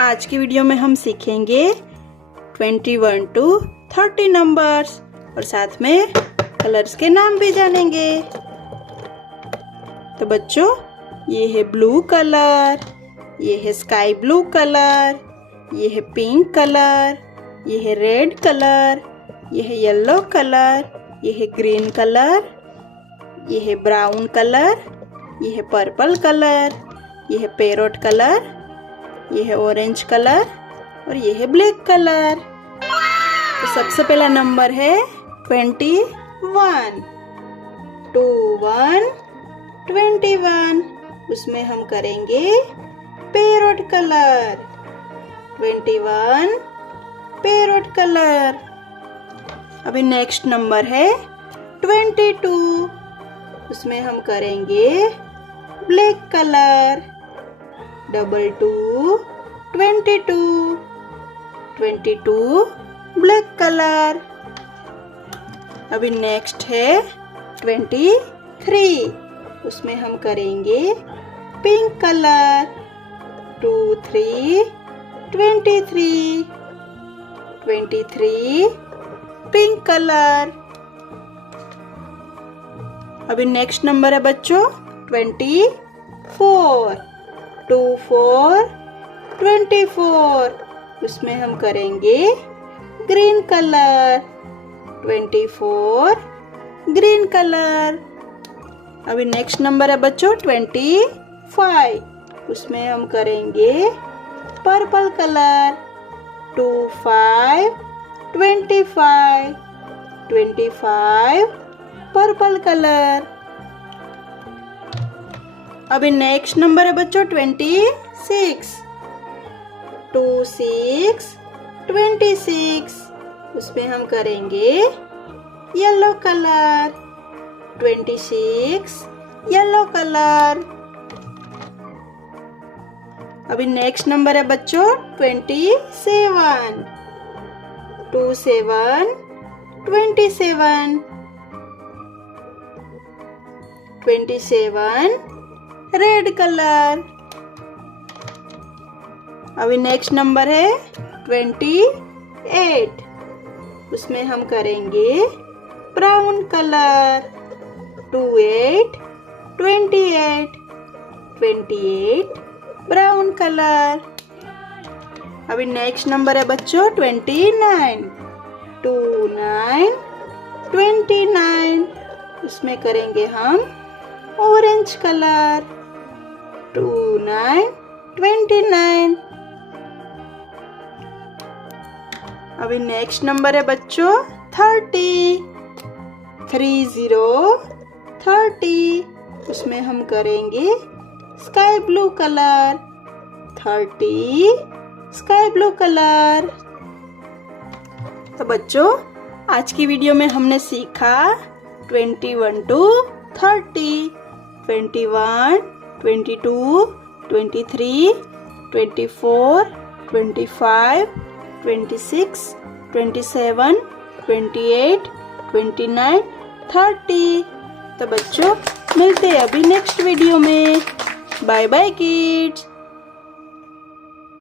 आज की वीडियो में हम सीखेंगे 21 to 30 नंबर्स और साथ में कलर्स के नाम भी जानेंगे। तो बच्चों, ये है ब्लू कलर, ये है स्काई ब्लू कलर, ये है पिंक कलर, ये है रेड कलर, ये है येलो कलर, ये है ग्रीन कलर, ये है ब्राउन कलर, ये है पर्पल कलर, ये है पैरोट कलर, ये है ऑरेंज कलर और ये है ब्लैक कलर। तो सबसे पहला नंबर है 21। 21 उसमें हम करेंगे पैरोट कलर। 21 parrot colour. अभी नेक्स्ट नंबर है 22। उसमें हम करेंगे ब्लैक कलर। 22 22 black colour. अभी नेक्स्ट है 23। उसमें हम करेंगे पिंक कलर। 23 pink colour. अभी नेक्स्ट नंबर है बच्चों 24। 24 उसमें हम करेंगे ग्रीन कलर। 24 green colour. अभी नेक्स्ट नंबर है बच्चों 25। उसमें हम करेंगे पर्पल कलर। 25 purple colour. अभी नेक्स्ट नंबर है बच्चों 26। 26 उसमें हम करेंगे येलो कलर। 26 yellow colour. अभी नेक्स्ट नंबर है बच्चों 27। 27 रेड कलर। अभी नेक्स्ट नंबर है 28। उसमें हम करेंगे ब्राउन कलर। 28 brown colour. अभी नेक्स्ट नंबर है बच्चों 29। 29 उसमें करेंगे हम ऑरेंज कलर। 29 अभी नेक्स्ट नंबर है बच्चों 30। 30 उसमें हम करेंगे sky blue colour. 30 sky blue colour. तो बच्चों, आज की वीडियो में हमने सीखा 21 to 30, 21, 22, 23, 24, 25, 26, 27, 28, 29, 30। तो बच्चों, मिलते हैं अभी नेक्स्ट वीडियो में। Bye bye kids.